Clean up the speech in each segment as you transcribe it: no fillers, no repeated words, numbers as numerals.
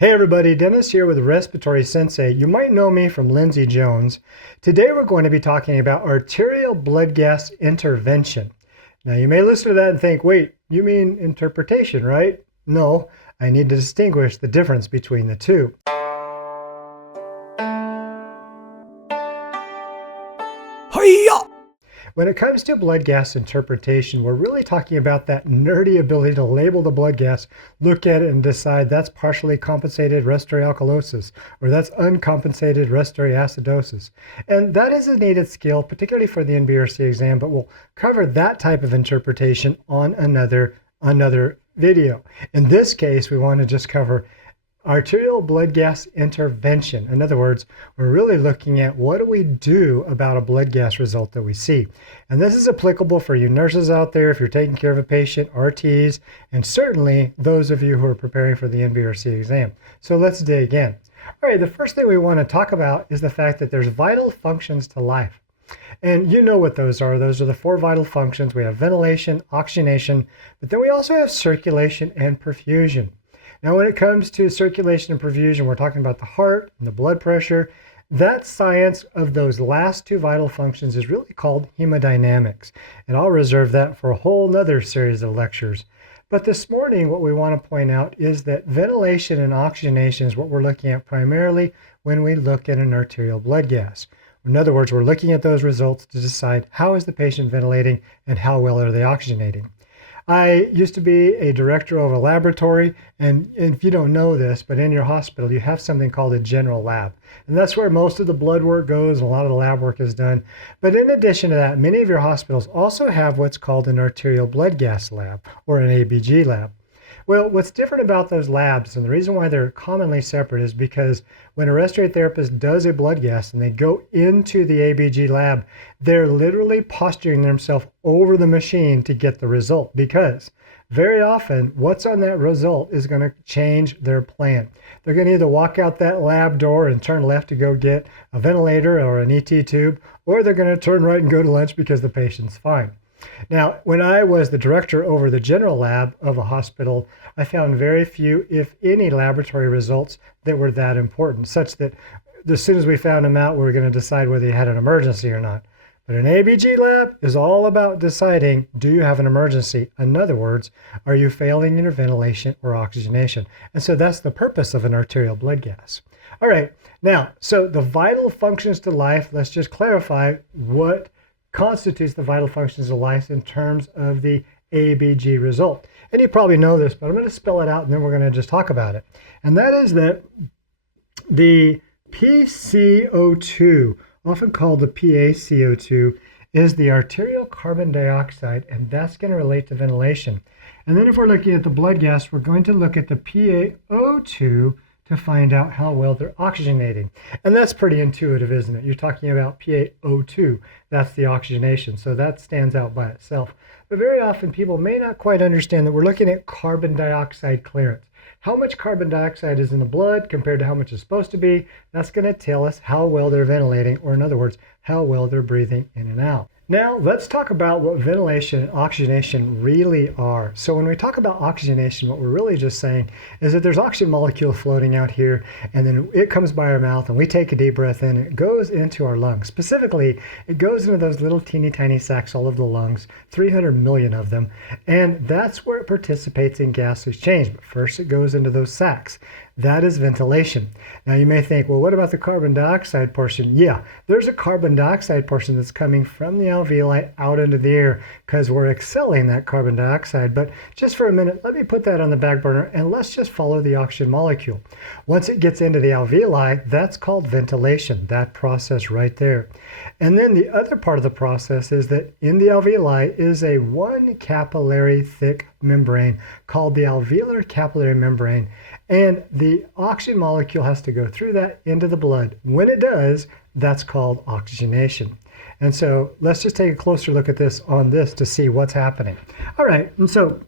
Hey everybody, Dennis here with Respiratory Sensei. You might know me from LindseyJones. Today we're going to be talking about arterial blood gas intervention. Now you may listen to that and think, wait, you mean interpretation, right? No, I need to distinguish the difference between the two. When it comes to blood gas interpretation, we're really talking about that nerdy ability to label the blood gas, look at it and decide that's partially compensated respiratory alkalosis, or that's uncompensated respiratory acidosis. And that is a needed skill, particularly for the NBRC exam, but we'll cover that type of interpretation on another video. In this case, we want to just cover arterial blood gas intervention. In other words, we're really looking at what do we do about a blood gas result that we see. And this is applicable for you nurses out there if you're taking care of a patient, RTs, and certainly those of you who are preparing for the NBRC exam. So let's dig in. All right, the first thing we want to talk about is the fact that there's vital functions to life. And you know what those are. Those are the four vital functions. We have ventilation, oxygenation, but then we also have circulation and perfusion. Now, when it comes to circulation and perfusion, we're talking about the heart and the blood pressure. That science of those last two vital functions is really called hemodynamics. And I'll reserve that for a whole nother series of lectures. But this morning, what we want to point out is that ventilation and oxygenation is what we're looking at primarily when we look at an arterial blood gas. In other words, we're looking at those results to decide how is the patient ventilating and how well are they oxygenating. I used to be a director of a laboratory, and if you don't know this, but in your hospital, you have something called a general lab. And that's where most of the blood work goes and a lot of the lab work is done. But in addition to that, many of your hospitals also have what's called an arterial blood gas lab or an ABG lab. Well, what's different about those labs, and the reason why they're commonly separate, is because when a respiratory therapist does a blood gas and they go into the ABG lab, they're literally posturing themselves over the machine to get the result, because very often what's on that result is going to change their plan. They're going to either walk out that lab door and turn left to go get a ventilator or an ET tube, or they're going to turn right and go to lunch because the patient's fine. Now, when I was the director over the general lab of a hospital, I found very few, if any, laboratory results that were that important, such that as soon as we found them out, we were going to decide whether you had an emergency or not. But an ABG lab is all about deciding, do you have an emergency? In other words, are you failing in your ventilation or oxygenation? And so that's the purpose of an arterial blood gas. All right, now, so the vital functions to life, let's just clarify what constitutes the vital functions of life in terms of the ABG result. And you probably know this, but I'm going to spell it out and then we're going to just talk about it. And that is that the PCO2, often called the PaCO2, is the arterial carbon dioxide, and that's going to relate to ventilation. And then if we're looking at the blood gas, we're going to look at the PaO2 to find out how well they're oxygenating. And that's pretty intuitive, isn't it? You're talking about PaO2, that's the oxygenation, so that stands out by itself. But very often people may not quite understand that we're looking at carbon dioxide clearance. How much carbon dioxide is in the blood compared to how much is supposed to be, that's going to tell us how well they're ventilating, or in other words, how well they're breathing in and out. Now, let's talk about what ventilation and oxygenation really are. So when we talk about oxygenation, what we're really just saying is that there's oxygen molecule floating out here, and then it comes by our mouth, and we take a deep breath in, and it goes into our lungs. Specifically, it goes into those little teeny tiny sacs all over the lungs, 300 million of them, and that's where it participates in gas exchange. But first, it goes into those sacs. That is ventilation. Now you may think, well, what about the carbon dioxide portion? Yeah, there's a carbon dioxide portion that's coming from the alveoli out into the air because we're exhaling that carbon dioxide. But just for a minute, let me put that on the back burner and let's just follow the oxygen molecule. Once it gets into the alveoli, that's called ventilation, that process right there. And then the other part of the process is that in the alveoli is a 1 capillary thick membrane called the alveolar capillary membrane. And the oxygen molecule has to go through that into the blood. When it does, that's called oxygenation. And so let's just take a closer look at this to see what's happening. All right, and so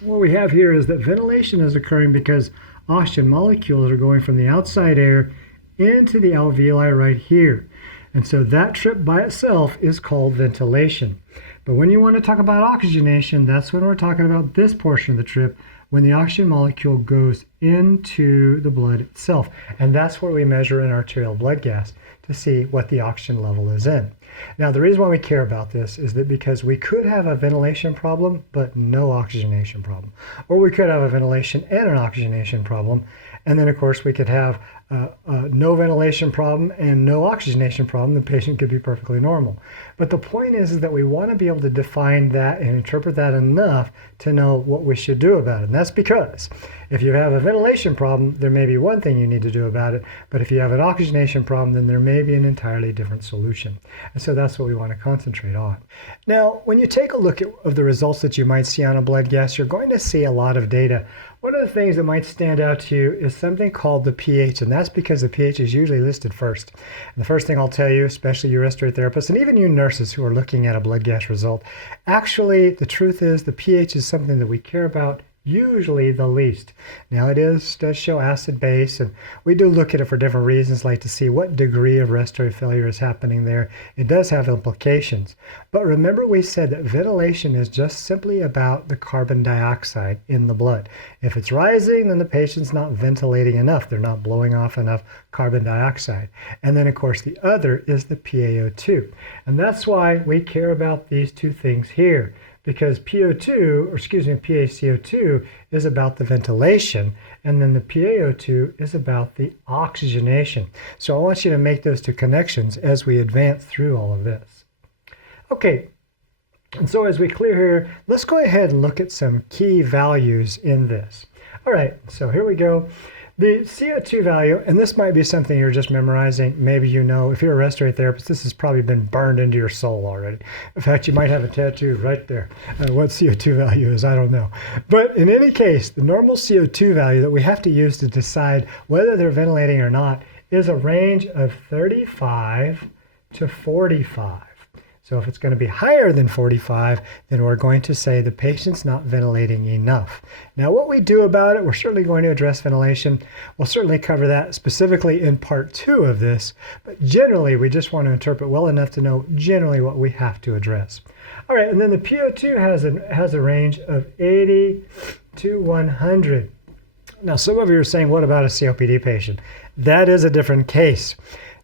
what we have here is that ventilation is occurring because oxygen molecules are going from the outside air into the alveoli right here. And so that trip by itself is called ventilation. But when you want to talk about oxygenation, that's when we're talking about this portion of the trip, when the oxygen molecule goes into the blood itself. And that's what we measure in arterial blood gas to see what the oxygen level is in. Now, the reason why we care about this is that because we could have a ventilation problem, but no oxygenation problem. Or we could have a ventilation and an oxygenation problem. And then, of course, we could have no ventilation problem and no oxygenation problem. The patient could be perfectly normal. But the point is that we want to be able to define that and interpret that enough to know what we should do about it. And that's because if you have a ventilation problem, there may be one thing you need to do about it. But if you have an oxygenation problem, then there may be an entirely different solution. And so that's what we want to concentrate on. Now, when you take a look at the results that you might see on a blood gas, you're going to see a lot of data. One of the things that might stand out to you is something called the pH, and that's because the pH is usually listed first. And the first thing I'll tell you, especially you respiratory therapists, and even you nurses who are looking at a blood gas result, actually the truth is the pH is something that we care about usually the least. Now it does show acid base, and we do look at it for different reasons, like to see what degree of respiratory failure is happening there. It does have implications. But remember we said that ventilation is just simply about the carbon dioxide in the blood. If it's rising, then the patient's not ventilating enough. They're not blowing off enough carbon dioxide. And then of course the other is the PaO2. And that's why we care about these two things here. Because PaCO2 is about the ventilation, and then the PaO2 is about the oxygenation. So I want you to make those two connections as we advance through all of this. Okay, and so as we clear here, let's go ahead and look at some key values in this. All right, so here we go. The CO2 value, and this might be something you're just memorizing. Maybe you know, if you're a respiratory therapist, this has probably been burned into your soul already. In fact, you might have a tattoo right there. What CO2 value is, I don't know. But in any case, the normal CO2 value that we have to use to decide whether they're ventilating or not is a range of 35 to 45. So if it's going to be higher than 45, then we're going to say the patient's not ventilating enough. Now what we do about it, we're certainly going to address ventilation. We'll certainly cover that specifically in part 2 of this, but generally we just want to interpret well enough to know generally what we have to address. All right, and then the PO2 has a range of 80 to 100. Now some of you are saying, what about a COPD patient? That is a different case.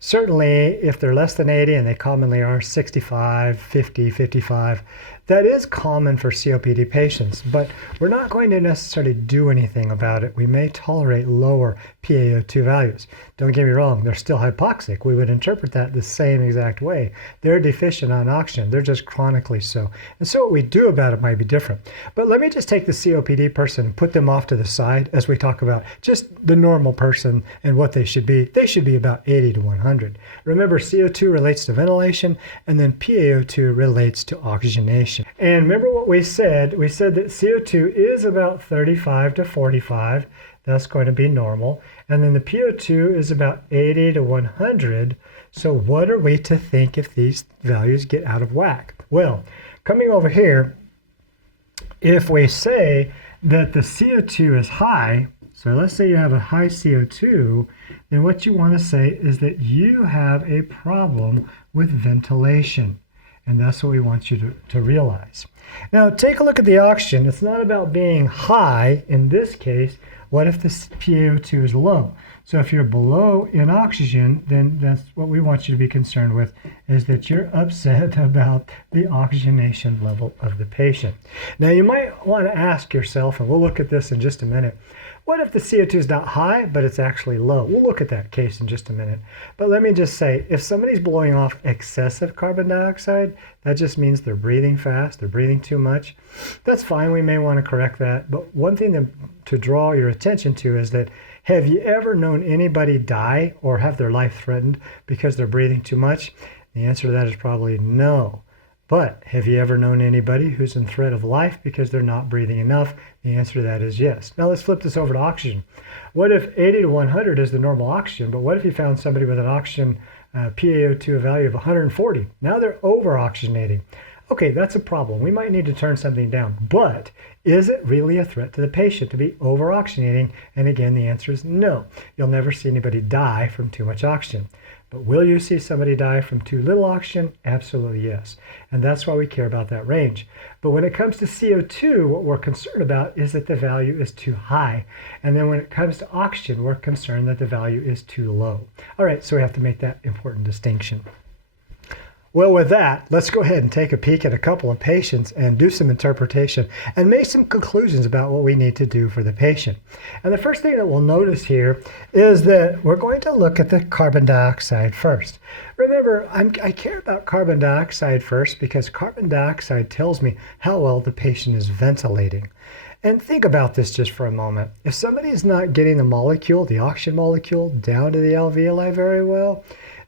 Certainly, if they're less than 80, and they commonly are 65, 50, 55, that is common for COPD patients, but we're not going to necessarily do anything about it. We may tolerate lower PaO2 values. Don't get me wrong, they're still hypoxic. We would interpret that the same exact way. They're deficient on oxygen. They're just chronically so. And so what we do about it might be different. But let me just take the COPD person and put them off to the side as we talk about just the normal person and what they should be. They should be about 80 to 100. Remember, CO2 relates to ventilation, and then PaO2 relates to oxygenation. And remember what we said? We said that CO2 is about 35 to 45. That's going to be normal. And then the PO2 is about 80 to 100. So what are we to think if these values get out of whack? Well, coming over here, if we say that the CO2 is high, so let's say you have a high CO2, then what you want to say is that you have a problem with ventilation. And that's what we want you to realize. Now, take a look at the oxygen. It's not about being high. In this case, what if the PaO2 is low? So if you're below in oxygen, then that's what we want you to be concerned with, is that you're upset about the oxygenation level of the patient. Now, you might want to ask yourself, and we'll look at this in just a minute, what if the CO2 is not high, but it's actually low? We'll look at that case in just a minute. But let me just say, if somebody's blowing off excessive carbon dioxide, that just means they're breathing fast, they're breathing too much. That's fine, we may want to correct that. But one thing to draw your attention to is that, have you ever known anybody die or have their life threatened because they're breathing too much? The answer to that is probably no. But have you ever known anybody who's in threat of life because they're not breathing enough? The answer to that is yes. Now let's flip this over to oxygen. What if 80 to 100 is the normal oxygen, but what if you found somebody with an oxygen PaO2 value of 140? Now they're over-oxygenating. Okay, that's a problem. We might need to turn something down. But is it really a threat to the patient to be over-oxygenating? And again, the answer is no. You'll never see anybody die from too much oxygen. But will you see somebody die from too little oxygen? Absolutely yes. And that's why we care about that range. But when it comes to CO2, what we're concerned about is that the value is too high. And then when it comes to oxygen, we're concerned that the value is too low. All right, so we have to make that important distinction. Well, with that, let's go ahead and take a peek at a couple of patients and do some interpretation and make some conclusions about what we need to do for the patient. And the first thing that we'll notice here is that we're going to look at the carbon dioxide first. Remember, I care about carbon dioxide first because carbon dioxide tells me how well the patient is ventilating. And think about this just for a moment. If somebody is not getting the molecule, the oxygen molecule, down to the alveoli very well,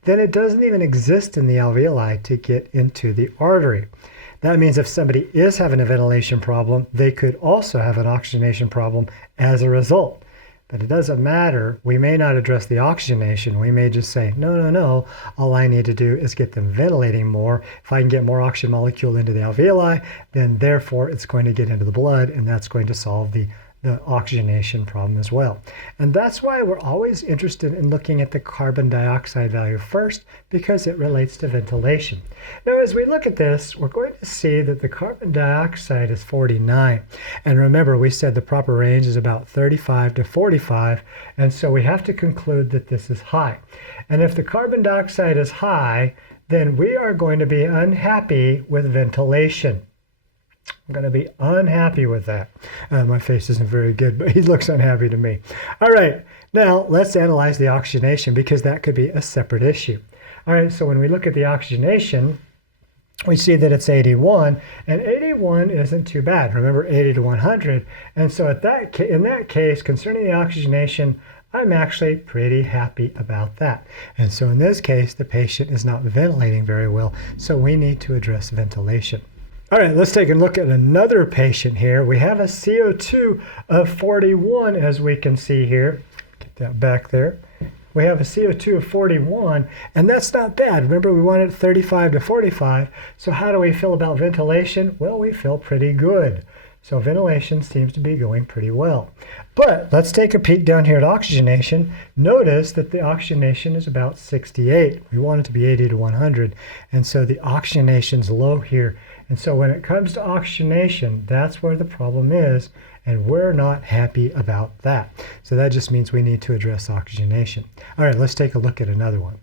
then it doesn't even exist in the alveoli to get into the artery. That means if somebody is having a ventilation problem, they could also have an oxygenation problem as a result. But it doesn't matter. We may not address the oxygenation. We may just say, no, all I need to do is get them ventilating more. If I can get more oxygen molecule into the alveoli, then therefore it's going to get into the blood, and that's going to solve the oxygenation problem as well. And that's why we're always interested in looking at the carbon dioxide value first, because it relates to ventilation. Now, as we look at this, we're going to see that the carbon dioxide is 49. And remember, we said the proper range is about 35 to 45. And so we have to conclude that this is high. And if the carbon dioxide is high, then we are going to be unhappy with ventilation. I'm going to be unhappy with that. My face isn't very good, but he looks unhappy to me. All right, now let's analyze the oxygenation because that could be a separate issue. All right, so when we look at the oxygenation, we see that it's 81, and 81 isn't too bad. Remember, 80 to 100. And so in that case, concerning the oxygenation, I'm actually pretty happy about that. And so in this case, the patient is not ventilating very well, so we need to address ventilation. All right, let's take a look at another patient here. We have a CO2 of 41, as we can see here. Get that back there. We have a CO2 of 41, and that's not bad. Remember, we wanted 35 to 45. So how do we feel about ventilation? Well, we feel pretty good. So ventilation seems to be going pretty well. But let's take a peek down here at oxygenation. Notice that the oxygenation is about 68. We want it to be 80 to 100. And so the oxygenation's low here. And so when it comes to oxygenation, that's where the problem is, and we're not happy about that. So that just means we need to address oxygenation. All right, let's take a look at another one.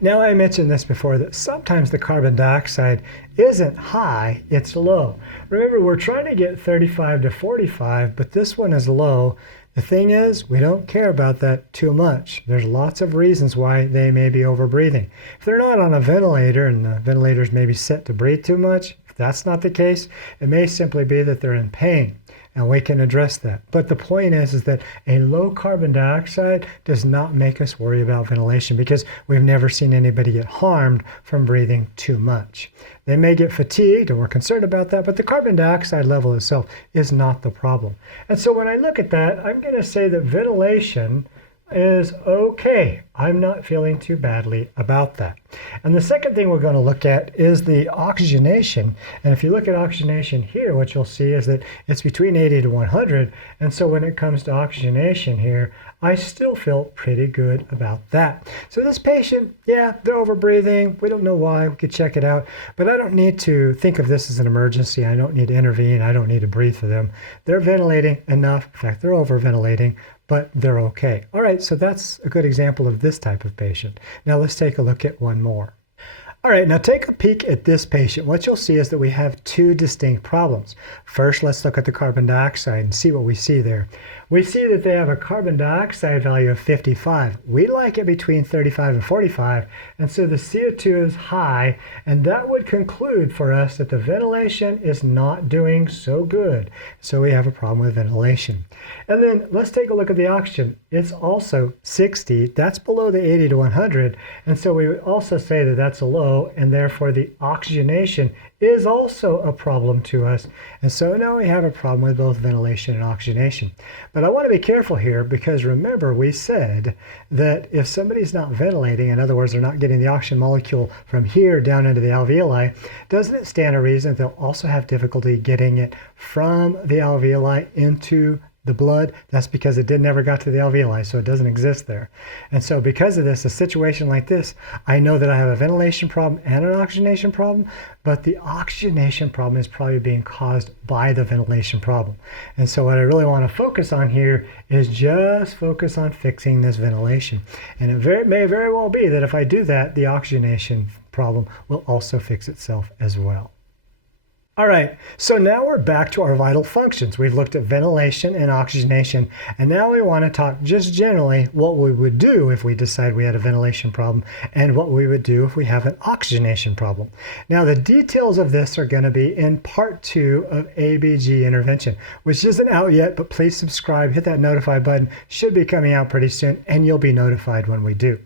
Now, I mentioned this before, that sometimes the carbon dioxide isn't high, it's low. Remember, we're trying to get 35 to 45, but this one is low. The thing is, we don't care about that too much. There's lots of reasons why they may be overbreathing. If they're not on a ventilator and the ventilator is maybe set to breathe too much, if that's not the case, it may simply be that they're in pain, and we can address that. But the point is that a low carbon dioxide does not make us worry about ventilation because we've never seen anybody get harmed from breathing too much. They may get fatigued, and we're concerned about that, but the carbon dioxide level itself is not the problem. And so when I look at that, I'm going to say that ventilation is okay. I'm not feeling too badly about that. And the second thing we're going to look at is the oxygenation. And if you look at oxygenation here, what you'll see is that it's between 80 to 100. And so when it comes to oxygenation here, I still feel pretty good about that. So this patient, yeah, they're overbreathing. We don't know why. We could check it out. But I don't need to think of this as an emergency. I don't need to intervene. I don't need to breathe for them. They're ventilating enough. In fact, they're overventilating, but they're okay. All right, so that's a good example of this type of patient. Now let's take a look at one more. All right, now take a peek at this patient. What you'll see is that we have two distinct problems. First, let's look at the carbon dioxide and see what we see there. We see that they have a carbon dioxide value of 55. We like it between 35 and 45, and so the CO2 is high, and that would conclude for us that the ventilation is not doing so good. So we have a problem with ventilation. And then let's take a look at the oxygen. It's also 60. That's below the 80 to 100, and so we would also say that that's a low. low, and therefore the oxygenation is also a problem to us. And so now we have a problem with both ventilation and oxygenation. But I want to be careful here because remember we said that if somebody's not ventilating, in other words, they're not getting the oxygen molecule from here down into the alveoli, doesn't it stand to reason they'll also have difficulty getting it from the alveoli into the blood? That's because it never got to the alveoli, so it doesn't exist there. And so because of this, a situation like this, I know that I have a ventilation problem and an oxygenation problem, but the oxygenation problem is probably being caused by the ventilation problem. And so what I really want to focus on here is just focus on fixing this ventilation. And it may very well be that if I do that, the oxygenation problem will also fix itself as well. All right, so now we're back to our vital functions. We've looked at ventilation and oxygenation, and now we want to talk just generally what we would do if we decide we had a ventilation problem and what we would do if we have an oxygenation problem. Now, the details of this are going to be in part 2 of ABG intervention, which isn't out yet, but please subscribe, hit that notify button. Should be coming out pretty soon, and you'll be notified when we do.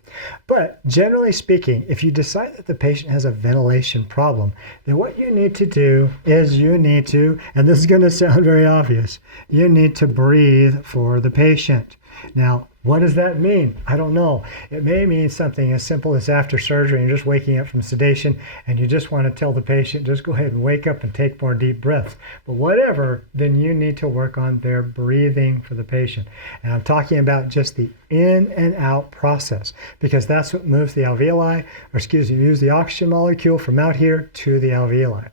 But generally speaking, if you decide that the patient has a ventilation problem, then what you need to do is you need to, and this is going to sound very obvious, you need to breathe for the patient. Now, what does that mean? I don't know. It may mean something as simple as after surgery and just waking up from sedation and you just want to tell the patient, just go ahead and wake up and take more deep breaths. But whatever, then you need to work on their breathing for the patient. And I'm talking about just the in and out process because that's what moves the alveoli, moves the oxygen molecule from out here to the alveoli.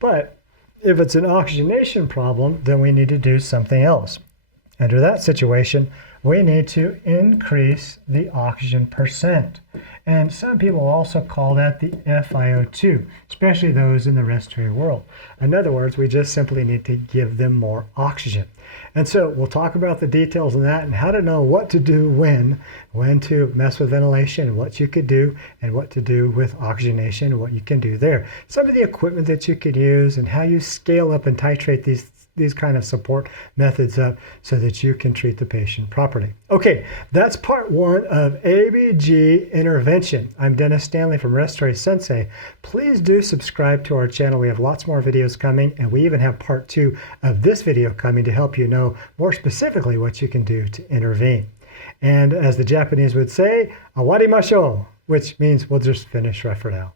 But if it's an oxygenation problem, then we need to do something else. Under that situation, we need to increase the oxygen percent. And some people also call that the FiO2, especially those in the respiratory world. In other words, we just simply need to give them more oxygen. And so we'll talk about the details of that and how to know what to do when to mess with ventilation and what you could do and what to do with oxygenation and what you can do there. Some of the equipment that you could use and how you scale up and titrate these kind of support methods up so that you can treat the patient properly. Okay, that's part 1 of ABG intervention. I'm Dennis Stanley from Respiratory Sensei. Please do subscribe to our channel. We have lots more videos coming, and we even have part 2 of this video coming to help you know more specifically what you can do to intervene. And as the Japanese would say, 𝗷𝗫𝗄𝗄, which means we'll just finish right for now.